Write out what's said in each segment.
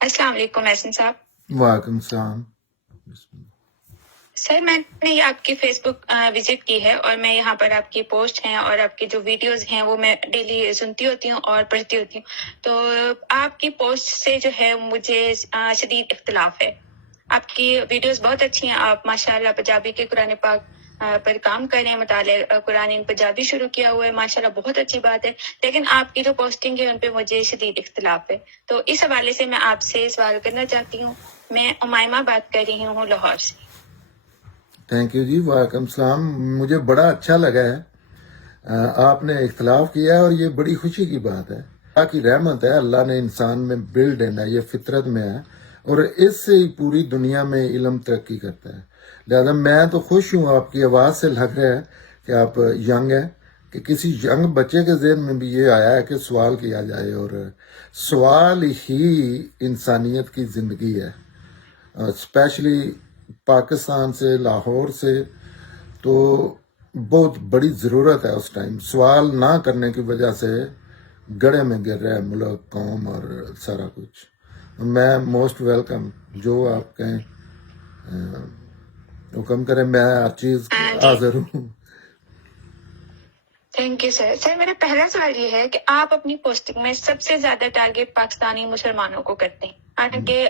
السلام علیکم احسن صاحب. وعلیکم السلام. سر میں نے یہ آپ کی فیس بک وزٹ کی ہے اور میں یہاں پر آپ کی پوسٹ ہیں اور آپ کی جو ویڈیوز ہیں وہ میں ڈیلی سنتی ہوتی ہوں اور پڑھتی ہوتی ہوں. تو آپ کی پوسٹ سے جو ہے مجھے شدید اختلاف ہے. آپ کی ویڈیوز بہت اچھی ہیں. آپ ماشاءاللہ پنجابی کے قرآن پاک پر کام کر رہے ہیں. مطالعہ قرآن پنجابی شروع کیا ہوا ہے. ماشاءاللہ بہت اچھی بات ہے. لیکن آپ کی جو پوسٹنگ ہے ان پہ مجھے شدید اختلاف ہے. تو اس حوالے سے میں آپ سے سوال کرنا چاہتی ہوں. میں امائمہ بات کر رہی ہوں لاہور سے. تھینک یو جی. وعلیکم السلام. مجھے بڑا اچھا لگا ہے آپ نے اختلاف کیا ہے اور یہ بڑی خوشی کی بات ہے. اللہ کی رحمت ہے. اللہ نے انسان میں بلڈ ہے، یہ فطرت میں ہے اور اس سے ہی پوری دنیا میں علم ترقی کرتا ہے. لہذا میں تو خوش ہوں. آپ کی آواز سے لگ رہا ہے کہ آپ ینگ ہیں، کہ کسی ینگ بچے کے ذہن میں بھی یہ آیا ہے کہ سوال کیا جائے، اور سوال ہی انسانیت کی زندگی ہے. اسپیشلی پاکستان سے، لاہور سے تو بہت بڑی ضرورت ہے. اس ٹائم سوال نہ کرنے کی وجہ سے گڑھے میں گر رہا ہے ملک، قوم اور سارا کچھ. میں موسٹ ویلکم. جو آپ کہیں حکم کریں، میں ہر چیز حاضر ہوں. Thank you sir. سر میرا پہلا سوال یہ ہے کہ آپ اپنی پوسٹنگ میں سب سے زیادہ ٹارگیٹ پاکستانی مسلمانوں کو کرتے ہیں. حالانکہ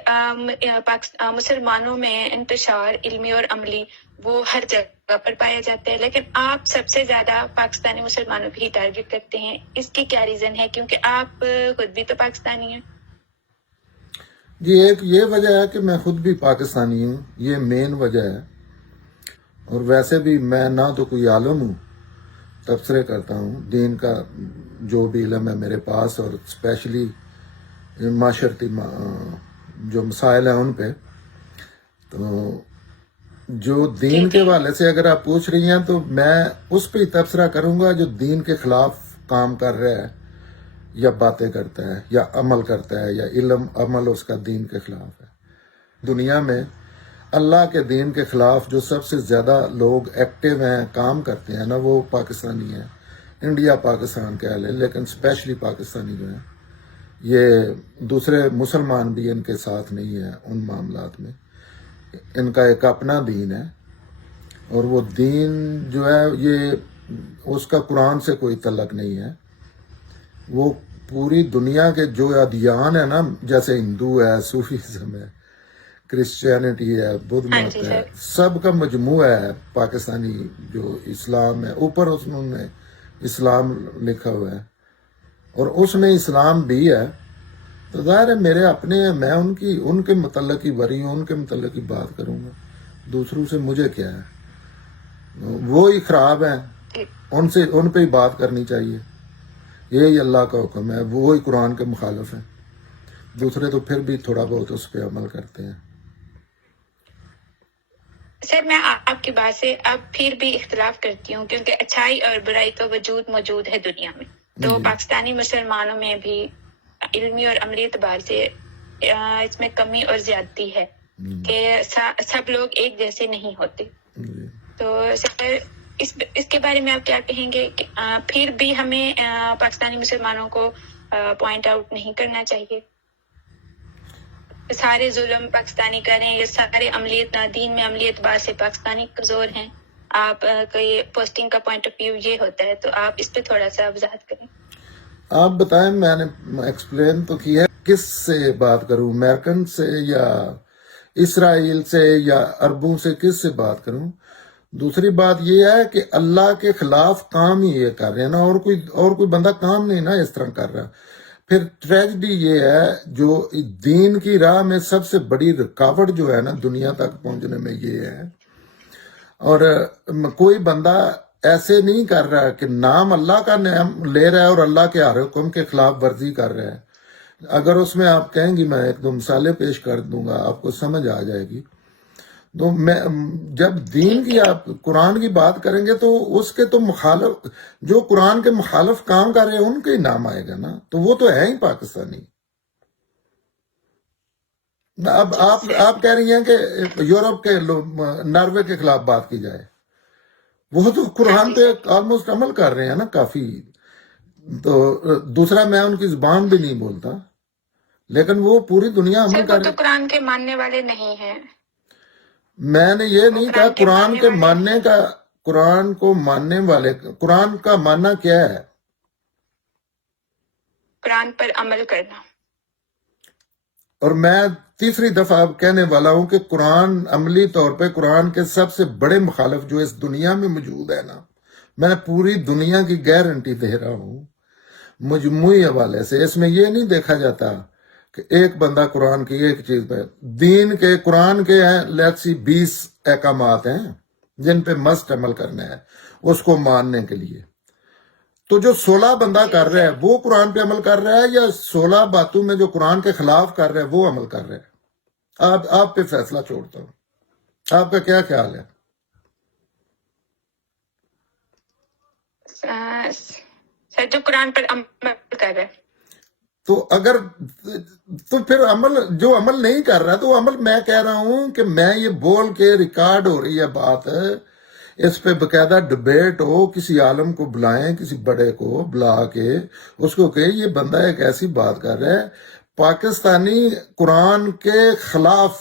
مسلمانوں میں انتشار علمی اور عملی وہ ہر جگہ پر پایا جاتا ہے، لیکن آپ سب سے زیادہ پاکستانی مسلمانوں کو ہی ٹارگیٹ کرتے ہیں. اس کی کیا ریزن ہے؟ کیونکہ آپ خود بھی تو پاکستانی ہیں. جی، ایک یہ وجہ ہے کہ میں خود بھی پاکستانی ہوں، یہ مین وجہ ہے. اور ویسے بھی میں نہ تو کوئی عالم ہوں، تبصرے کرتا ہوں دین کا جو بھی علم ہے میرے پاس، اور اسپیشلی معاشرتی جو مسائل ہیں ان پہ. تو جو دین کے حوالے سے اگر آپ پوچھ رہی ہیں تو میں اس پہ ہی تبصرہ کروں گا جو دین کے خلاف کام کر رہا ہے یا باتیں کرتا ہے یا عمل کرتا ہے، یا علم عمل اس کا دین کے خلاف ہے. دنیا میں اللہ کے دین کے خلاف جو سب سے زیادہ لوگ ایکٹیو ہیں، کام کرتے ہیں نا، وہ پاکستانی ہیں. انڈیا پاکستان کہہ لیں، لیکن اسپیشلی پاکستانی جو ہیں، یہ دوسرے مسلمان بھی ان کے ساتھ نہیں ہیں ان معاملات میں. ان کا ایک اپنا دین ہے، اور وہ دین جو ہے یہ اس کا قرآن سے کوئی تعلق نہیں ہے. وہ پوری دنیا کے جو ادیان ہے نا، جیسے ہندو ہے، صوفیزم ہے، کرسچینٹی ہے، بدھ مت ہے، سب کا مجموعہ ہے پاکستانی جو اسلام ہے. اوپر اس نے اسلام لکھا ہوا ہے اور اس میں اسلام بھی ہے. تو ظاہر ہے میرے اپنے ہیں، میں ان کے متعلق ہی بری ہوں، ان کے متعلق ہی بات کروں گا. دوسروں سے مجھے کیا ہے؟ وہی خراب ہیں، ان پہ ہی بات کرنی چاہیے. یہی اللہ کا حکم ہے. وہی قرآن کے مخالف ہیں. دوسرے تو پھر بھی تھوڑا بہت اس پہ عمل کرتے ہیں. سر میں آپ کی بات سے اب پھر بھی اختلاف کرتی ہوں، کیونکہ اچھائی اور برائی تو موجود ہے دنیا میں. تو پاکستانی مسلمانوں میں بھی علمی اور عملی اعتبار سے اس میں کمی اور زیادتی ہے کہ سب لوگ ایک جیسے نہیں ہوتے. تو سر اس کے بارے میں آپ کیا کہیں گے کہ پھر بھی ہمیں پاکستانی مسلمانوں کو پوائنٹ آؤٹ نہیں کرنا چاہیے؟ سارے ظلم پاکستانی کریں یا سارے عملیت دین میں عملی اعتبار سے پاکستانی کمزور ہیں؟ آپ کا یہ پوسٹنگ کا پوائنٹ آف ویو یہ ہوتا ہے، تو آپ اس پہ تھوڑا سا وضاحت کریں. آپ بتائیں. میں نے ایکسپلین تو کیا ہے. کس سے بات کروں؟ امریکن سے یا اسرائیل سے یا عربوں سے؟ کس سے بات کروں؟ دوسری بات یہ ہے کہ اللہ کے خلاف کام ہی یہ کر رہے ہیں نا، اور کوئی بندہ کام نہیں نا اس طرح کر رہا. پھر ٹریجڈی یہ ہے جو دین کی راہ میں سب سے بڑی رکاوٹ جو ہے نا دنیا تک پہنچنے میں، یہ ہے. اور کوئی بندہ ایسے نہیں کر رہا کہ نام اللہ کا نام لے رہا ہے اور اللہ کے ہر حکم کے خلاف ورزی کر رہا ہے. اگر اس میں آپ کہیں گی، میں ایک دو مثالیں پیش کر دوں گا، آپ کو سمجھ آ جائے گی. تو میں جب دین کی آپ قرآن کی بات کریں گے تو اس کے تو مخالف، جو قرآن کے مخالف کام کر رہے ہیں ان کے ہی نام آئے گا نا. تو وہ تو ہے ہی پاکستانی. اب آپ کہہ رہی ہیں کہ یورپ کے ناروے کے خلاف بات کی جائے. وہ تو قرآن پہ آلموسٹ عمل کر رہے ہیں نا کافی. تو دوسرا، میں ان کی زبان بھی نہیں بولتا، لیکن وہ پوری دنیا سر عمل وہ کر تو رہی. قرآن کے ماننے والے نہیں ہیں. میں نے یہ نہیں کہا قرآن کے والے ماننے کا، قرآن کو ماننے والے، قرآن کا ماننا کیا ہے؟ قرآن پر عمل کرنا. اور میں تیسری دفعہ اب کہنے والا ہوں کہ قرآن عملی طور پہ قرآن کے سب سے بڑے مخالف جو اس دنیا میں موجود ہے نا، میں پوری دنیا کی گارنٹی دے رہا ہوں مجموعی حوالے سے. اس میں یہ نہیں دیکھا جاتا کہ ایک بندہ قرآن کی ایک چیز پہ، دین کے قرآن کے ہیں لیٹس سی 20 احکامات ہیں جن پہ مست عمل کرنا ہے اس کو ماننے کے لیے. تو جو 16 بندہ کر رہا ہے وہ قرآن پہ عمل کر رہا ہے، یا 16 باتوں میں جو قرآن کے خلاف کر رہا ہے وہ عمل کر رہا ہے؟ آپ پہ فیصلہ چھوڑتا ہوں، آپ کا کیا خیال ہے؟ سر جو قرآن پر عمل کر رہے. تو اگر تو پھر جو عمل نہیں کر رہا تو عمل، میں کہہ رہا ہوں کہ میں یہ بول کے ریکارڈ ہو رہی ہے بات، اس پہ باقاعدہ ڈبیٹ ہو، کسی عالم کو بلائیں، کسی بڑے کو بلا کے اس کو کہ یہ بندہ ایک ایسی بات کر رہا ہے. پاکستانی قرآن کے خلاف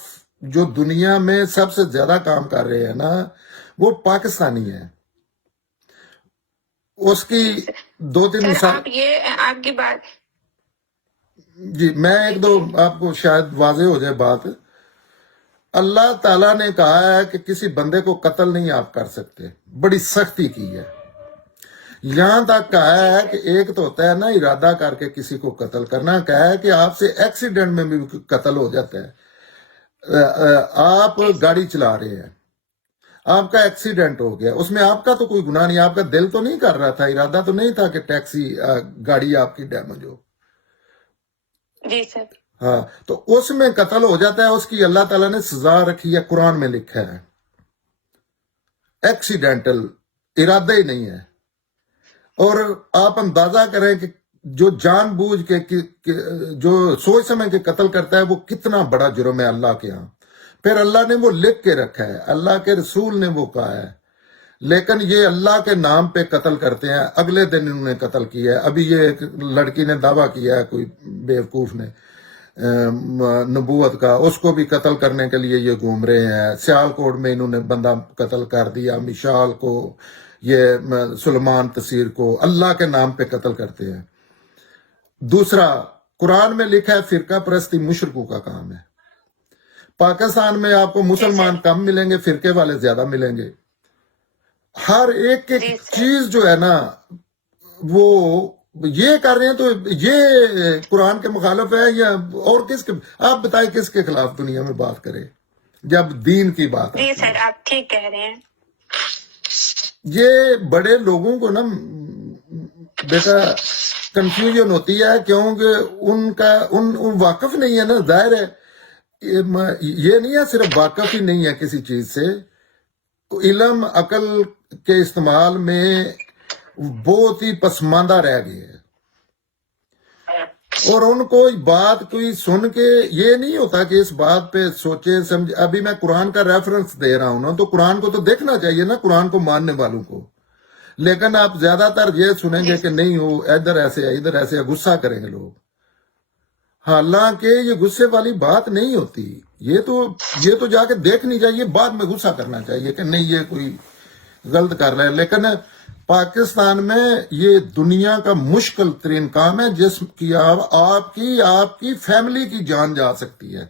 جو دنیا میں سب سے زیادہ کام کر رہے ہیں نا وہ پاکستانی ہیں. اس کی 2-3 سر مثال. آپ کی بات. جی میں ایک دو آپ کو شاید واضح ہو جائے بات. اللہ تعالیٰ نے کہا ہے کہ کسی بندے کو قتل نہیں آپ کر سکتے، بڑی سختی کی ہے. یہاں تک کہا ہے کہ ایک تو ہوتا ہے نا ارادہ کر کے کسی کو قتل کرنا، کہا ہے کہ آپ سے ایکسیڈنٹ میں بھی قتل ہو جاتا ہے. آپ گاڑی چلا رہے ہیں، آپ کا ایکسیڈنٹ ہو گیا، اس میں آپ کا تو کوئی گناہ نہیں، آپ کا دل تو نہیں کر رہا تھا، ارادہ تو نہیں تھا کہ ٹیکسی گاڑی آپ کی ڈیمیج ہو. جی سر. ہاں تو اس میں قتل ہو جاتا ہے، اس کی اللہ تعالیٰ نے سزا رکھی ہے، قرآن میں لکھا ہے ایکسیڈنٹل، ارادہ ہی نہیں ہے. اور آپ اندازہ کریں کہ جو جان بوجھ کے جو سوچ سمجھ کے قتل کرتا ہے وہ کتنا بڑا جرم ہے اللہ کے ہاں. پھر اللہ نے وہ لکھ کے رکھا ہے، اللہ کے رسول نے وہ کہا ہے، لیکن یہ اللہ کے نام پہ قتل کرتے ہیں. اگلے دن انہوں نے قتل کیا ہے. ابھی یہ ایک لڑکی نے دعویٰ کیا ہے، کوئی بیوقوف نے نبوت کا، اس کو بھی قتل کرنے کے لیے یہ گھوم رہے ہیں. سیالکوٹ میں انہوں نے بندہ قتل کر دیا، مشال کو، یہ سلمان تصیر کو، اللہ کے نام پہ قتل کرتے ہیں. دوسرا قرآن میں لکھا ہے فرقہ پرستی مشرکوں کا کام ہے. پاکستان میں آپ کو مسلمان کم ملیں گے، فرقے والے زیادہ ملیں گے. ہر ایک چیز جو ہے نا وہ یہ کر رہے ہیں، تو یہ قرآن کے مخالف ہے یا اور کس کے؟ آپ بتائیں کس کے خلاف دنیا میں بات کرے جب دین کی بات ہے؟ جی سر آپ ٹھیک کہہ رہے ہیں. یہ بڑے لوگوں کو نا بیٹا کنفیوژن ہوتی ہے، کیونکہ ان واقف نہیں ہے نا. ظاہر ہے یہ نہیں ہے صرف واقف ہی نہیں ہے کسی چیز سے، علم عقل کے استعمال میں بہت ہی پسماندہ رہ گئے ہیں. اور ان کو بات کوئی سن کے یہ نہیں ہوتا کہ اس بات پہ سوچے سمجھے. ابھی میں قرآن کا ریفرنس دے رہا ہوں نا، تو قرآن کو تو دیکھنا چاہیے نا، قرآن کو ماننے والوں کو. لیکن آپ زیادہ تر یہ سنیں گے کہ نہیں وہ ادھر ایسے ہے ادھر ایسے ہے، غصہ کریں گے لوگ. حالانکہ یہ غصے والی بات نہیں ہوتی، یہ تو جا کے دیکھنی چاہیے، بعد میں غصہ کرنا چاہیے کہ نہیں یہ کوئی غلط کر رہا ہے. لیکن پاکستان میں یہ دنیا کا مشکل ترین کام ہے جس کی آپ کی فیملی کی جان جا سکتی ہے.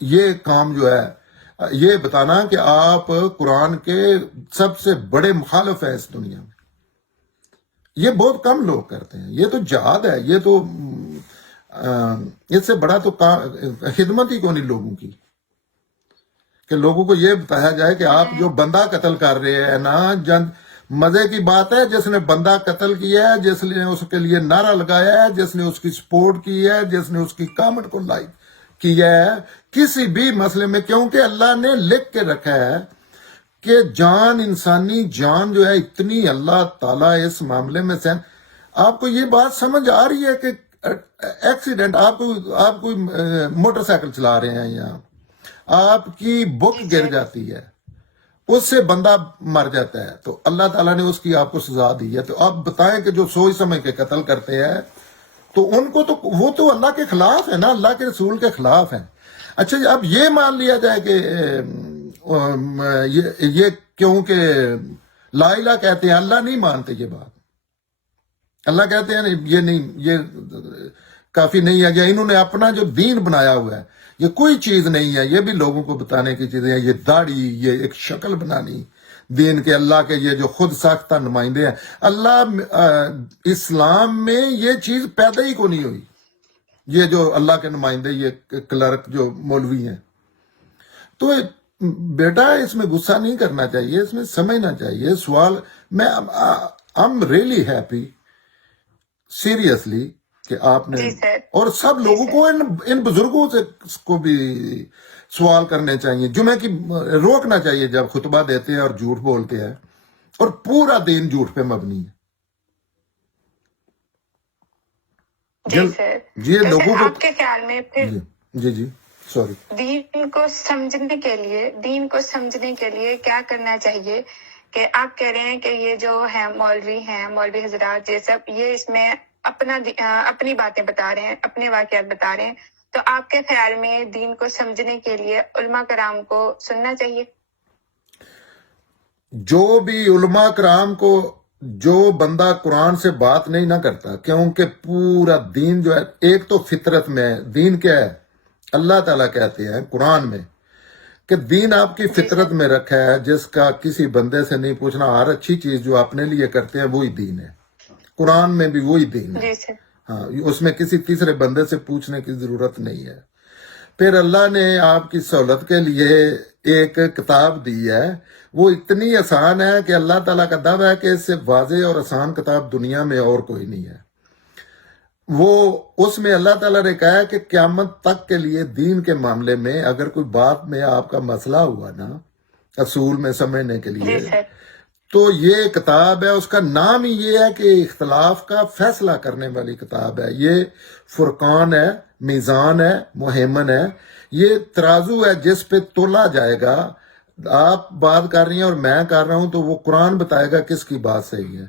یہ کام جو ہے یہ بتانا کہ آپ قرآن کے سب سے بڑے مخالف ہیں اس دنیا میں، یہ بہت کم لوگ کرتے ہیں. یہ تو جہاد ہے، یہ تو اس سے بڑا تو خدمت ہی کون لوگوں کی، کہ لوگوں کو یہ بتایا جائے کہ آپ جو بندہ قتل کر رہے ہیں نا، مزے کی بات ہے جس نے بندہ قتل کیا ہے، جس نے اس کے لیے نعرہ لگایا ہے، جس نے اس کی سپورٹ کی ہے، جس نے اس کی کامنٹ کو لائک کیا ہے کسی بھی مسئلے میں، کیونکہ اللہ نے لکھ کے رکھا ہے کہ جان، انسانی جان جو ہے اتنی اللہ تعالیٰ اس معاملے میں سے. آپ کو یہ بات سمجھ آ رہی ہے کہ ایکسیڈنٹ، آپ کوئی موٹر سائیکل چلا رہے ہیں یا آپ کی بک گر جاتی ہے، اس سے بندہ مر جاتا ہے، تو اللہ تعالیٰ نے اس کی آپ کو سزا دی ہے. تو آپ بتائیں کہ جو سوچ سمجھ کے قتل کرتے ہیں تو ان کو تو وہ تو اللہ کے خلاف ہے نا، اللہ کے رسول کے خلاف ہیں. اچھا جی، اب یہ مان لیا جائے کہ یہ کیونکہ لا الہ کہتے ہیں، اللہ نہیں مانتے یہ بات. اللہ کہتے ہیں یہ نہیں، یہ کافی نہیں ہے، یا انہوں نے اپنا جو دین بنایا ہوا ہے یہ کوئی چیز نہیں ہے، یہ بھی لوگوں کو بتانے کی چیزیں ہیں. یہ داڑھی، یہ ایک شکل بنانی دین کے، اللہ کے یہ جو خود ساختہ نمائندے ہیں. اللہ اسلام میں یہ چیز پیدا ہی کو نہیں ہوئی. یہ جو اللہ کے نمائندے، یہ کلرک جو مولوی ہیں، تو بیٹا اس میں غصہ نہیں کرنا چاہیے، اس میں سمجھنا چاہیے. سوال میں I'm really happy سیریسلی کہ آپ نے، جی سر. اور سب لوگوں کو ان بزرگوں سے کو بھی سوال کرنے چاہیے. جمعہ کی روکنا چاہیے جب خطبہ دیتے ہیں اور جھوٹ بولتے ہیں، اور پورا دین جھوٹ پہ مبنی ہے. جی سر. جی لوگوں کو آپ کے خیال میں پھر جی سوری، دین کو سمجھنے کے لیے کیا کرنا چاہیے؟ کہ آپ کہہ رہے ہیں کہ یہ جو ہے مولوی حضرات، یہ سب یہ اس میں اپنی باتیں بتا رہے ہیں، اپنے واقعات بتا رہے ہیں، تو آپ کے خیال میں دین کو سمجھنے کے لیے علماء کرام کو سننا چاہیے؟ جو بھی علماء کرام کو، جو بندہ قرآن سے بات نہیں نہ کرتا، کیونکہ پورا دین جو ہے ایک تو فطرت میں ہے. دین کیا ہے؟ اللہ تعالیٰ کہتے ہیں قرآن میں کہ دین آپ کی فطرت میں رکھا ہے، جس کا کسی بندے سے نہیں پوچھنا. ہر اچھی چیز جو اپنے لیے کرتے ہیں وہی دین ہے. قرآن میں بھی وہی دین ہے. ہاں، اس میں کسی تیسرے بندے سے پوچھنے کی ضرورت نہیں ہے. پھر اللہ نے آپ کی سہولت کے لیے ایک کتاب دی ہے، وہ اتنی آسان ہے کہ اللہ تعالیٰ کا دعویٰ ہے کہ اس سے واضح اور آسان کتاب دنیا میں اور کوئی نہیں ہے. وہ اس میں اللہ تعالیٰ نے کہا ہے کہ قیامت تک کے لیے دین کے معاملے میں اگر کوئی بات میں آپ کا مسئلہ ہوا نا اصول میں سمجھنے کے لیے، تو یہ کتاب ہے. اس کا نام ہی یہ ہے کہ اختلاف کا فیصلہ کرنے والی کتاب ہے. یہ فرقان ہے، میزان ہے، مہمن ہے. یہ ترازو ہے جس پہ تولا جائے گا. آپ بات کر رہی ہیں اور میں کر رہا ہوں، تو وہ قرآن بتائے گا کس کی بات صحیح ہے.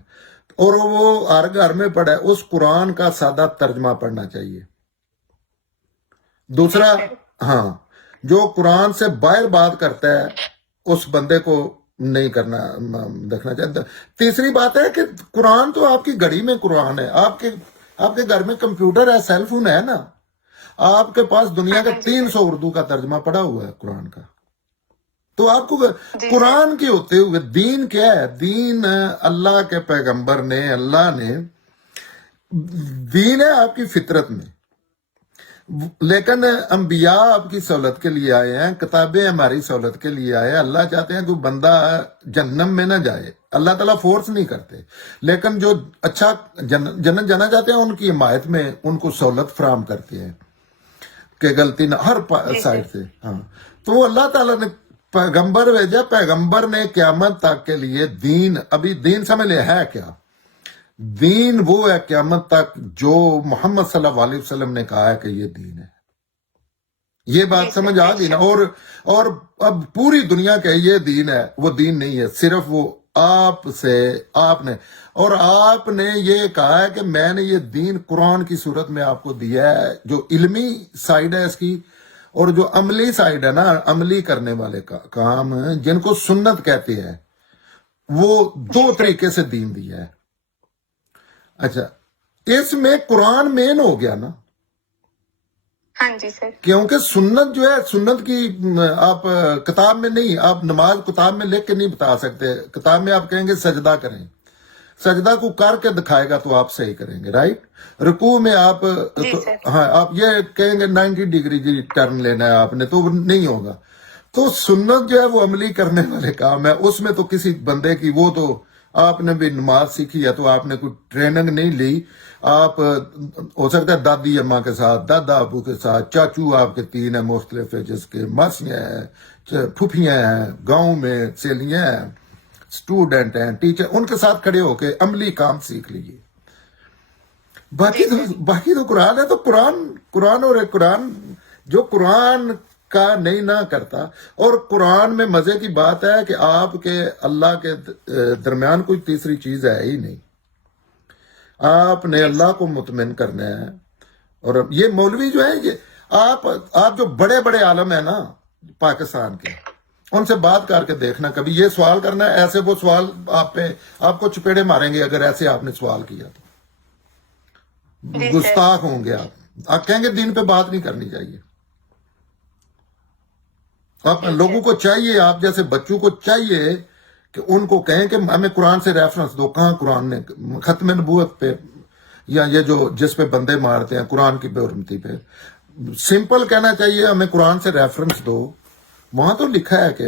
اور وہ ہر گھر میں پڑھا ہے، اس قرآن کا سادہ ترجمہ پڑھنا چاہیے. دوسرا، ہاں، جو قرآن سے باہر بات کرتا ہے اس بندے کو نہیں کرنا دیکھنا چاہتا. تیسری بات ہے کہ قرآن تو آپ کی گھڑی میں قرآن ہے. آپ کے گھر میں کمپیوٹر ہے، سیل فون ہے نا، آپ کے پاس دنیا کا 300 اردو کا ترجمہ پڑا ہوا ہے قرآن کا. تو آپ کو قرآن کے ہوتے ہوئے دین کیا ہے؟ دین اللہ کے پیغمبر نے، اللہ نے دین ہے آپ کی فطرت میں. لیکن انبیاء آپ کی سہولت کے لیے آئے ہیں، کتابیں ہماری سہولت کے لیے آئے ہیں. اللہ چاہتے ہیں کہ بندہ جہنم میں نہ جائے. اللہ تعالیٰ فورس نہیں کرتے، لیکن جو اچھا جنت جانا چاہتے ہیں ان کی حمایت میں ان کو سہولت فراہم کرتے ہیں کہ غلطی نہ ہر سائڈ سے. ہاں، تو اللہ تعالیٰ نے پیغمبر بھیجا. پیغمبر نے قیامت تک کے لیے دین، ابھی دین سمجھ لے ہے کیا؟ دین وہ ہے قیامت تک جو محمد صلی اللہ علیہ وسلم نے کہا ہے کہ یہ دین ہے. یہ بات سمجھ آ گئی نا؟ اور اب پوری دنیا کا یہ دین ہے، وہ دین نہیں ہے. صرف وہ آپ نے یہ کہا ہے کہ میں نے یہ دین قرآن کی صورت میں آپ کو دیا ہے. جو علمی سائڈ ہے اس کی، اور جو عملی سائڈ ہے نا، عملی کرنے والے کام جن کو سنت کہتے ہیں، وہ 2 طریقے سے دین دیا ہے. اچھا، اس میں قرآن مین ہو گیا نا؟ ہاں جی سر. کیونکہ سنت جو ہے، سنت کی آپ کتاب میں نہیں، آپ نماز کتاب میں لکھ کے نہیں بتا سکتے. کتاب میں آپ کہیں گے سجدہ کریں، سجدہ کو کر کے دکھائے گا تو آپ صحیح کریں گے، رائٹ. رکوع میں آپ، ہاں، آپ یہ کہیں گے 90 ڈگری جی ٹرن لینا ہے آپ نے، تو نہیں ہوگا. تو سنت جو ہے وہ عملی کرنے والے کام ہے. اس میں تو کسی بندے کی، وہ تو آپ نے بھی نماز سیکھی ہے تو آپ نے کوئی ٹریننگ نہیں لی. آپ ہو سکتا ہے دادی اماں کے ساتھ، دادا ابو کے ساتھ، چاچو آپ کے 3 ہیں مختلف ہے، جس کے ماسیاں ہیں، پھوپھیاں ہیں، گاؤں میں سیلیاں ہیں، اسٹوڈنٹ ہیں، ٹیچر، ان کے ساتھ کھڑے ہو کے عملی کام سیکھ لیجیے. باقی تو قرآن ہے. تو قرآن اور قرآن جو قرآن کا نہیں نہ کرتا. اور قرآن میں مزے کی بات ہے کہ آپ کے اللہ کے درمیان کوئی تیسری چیز ہے ہی نہیں. آپ نے اللہ کو مطمئن کرنا ہے. اور یہ مولوی جو ہے یہ آپ جو بڑے بڑے عالم ہیں نا پاکستان کے، ان سے بات کر کے دیکھنا کبھی. یہ سوال کرنا ہے ایسے، وہ سوال آپ کو چپیڑے ماریں گے اگر ایسے آپ نے سوال کیا تو. گستاخ ہوں گے آپ کہیں گے دین پہ بات نہیں کرنی چاہیے. آپ لوگوں کو چاہیے، آپ جیسے بچوں کو چاہیے کہ ان کو کہیں کہ ہمیں قرآن سے ریفرنس دو. کہاں قرآن نے ختم نبوت پہ یا یہ جو جس پہ بندے مارتے ہیں قرآن کی بے حرمتی پہ، سمپل کہنا چاہیے ہمیں قرآن سے ریفرنس دو. وہاں تو لکھا ہے کہ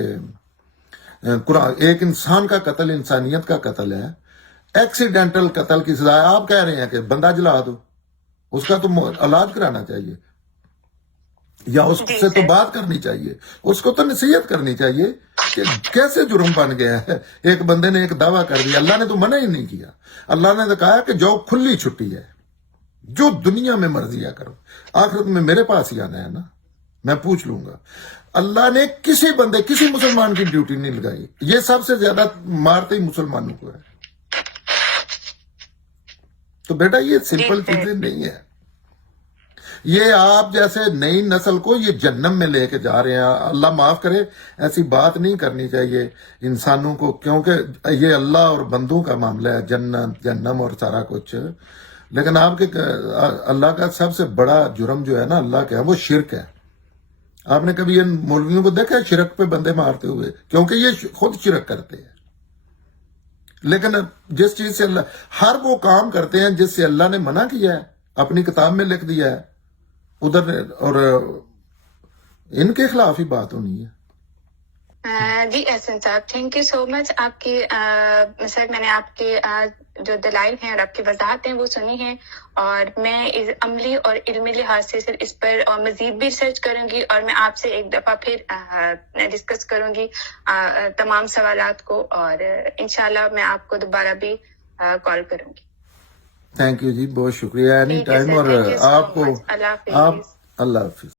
قرآن ایک انسان کا قتل انسانیت کا قتل ہے، ایکسیڈنٹل قتل کی سزا ہے. آپ کہہ رہے ہیں کہ بندہ جلا دو، اس کا تو علاج کرانا چاہیے یا اس سے تو بات کرنی چاہیے، اس کو تو نصیحت کرنی چاہیے کہ کیسے جرم بن گیا ہے. ایک بندے نے ایک دعویٰ کر دیا، اللہ نے تو منع ہی نہیں کیا. اللہ نے تو کہا کہ جو کھلی چھٹی ہے، جو دنیا میں مرضی کرو، آخرت میں میرے پاس ہی آنا ہے نا، میں پوچھ لوں گا. اللہ نے کسی بندے کسی مسلمان کی ڈیوٹی نہیں لگائی. یہ سب سے زیادہ مارتے ہی مسلمانوں کو ہے. تو بیٹا یہ سمپل چیزیں نہیں ہیں. یہ آپ جیسے نئی نسل کو یہ جہنم میں لے کے جا رہے ہیں. اللہ معاف کرے، ایسی بات نہیں کرنی چاہیے انسانوں کو، کیونکہ یہ اللہ اور بندوں کا معاملہ ہے، جنت جہنم اور سارا کچھ. لیکن آپ کے اللہ کا سب سے بڑا جرم جو ہے نا اللہ کا، وہ شرک ہے. آپ نے کبھی ان مولویوں کو دیکھا ہے شرک پہ بندے مارتے ہوئے؟ کیونکہ یہ خود شرک کرتے ہیں. لیکن جس چیز سے اللہ، ہر وہ کام کرتے ہیں جس سے اللہ نے منع کیا ہے، اپنی کتاب میں لکھ دیا ہے، ادھر اور ان کے خلاف ہی بات ہونی ہے. جی احسن صاحب، تھینک یو سو مچ. آپ کی سر میں نے آپ کے جو دلائل ہیں اور آپ کی وضاحتیں وہ سنی ہیں، اور میں عملی اور علمی لحاظ سے صرف اس پر اور مزید بھی ریسرچ کروں گی، اور میں آپ سے ایک دفعہ پھر ڈسکس کروں گی تمام سوالات کو، اور انشاءاللہ میں آپ کو دوبارہ بھی کال کروں گی. تھینک یو جی، بہت شکریہ. Any time. اور آپ کو اللہ حافظ. اللہ حافظ.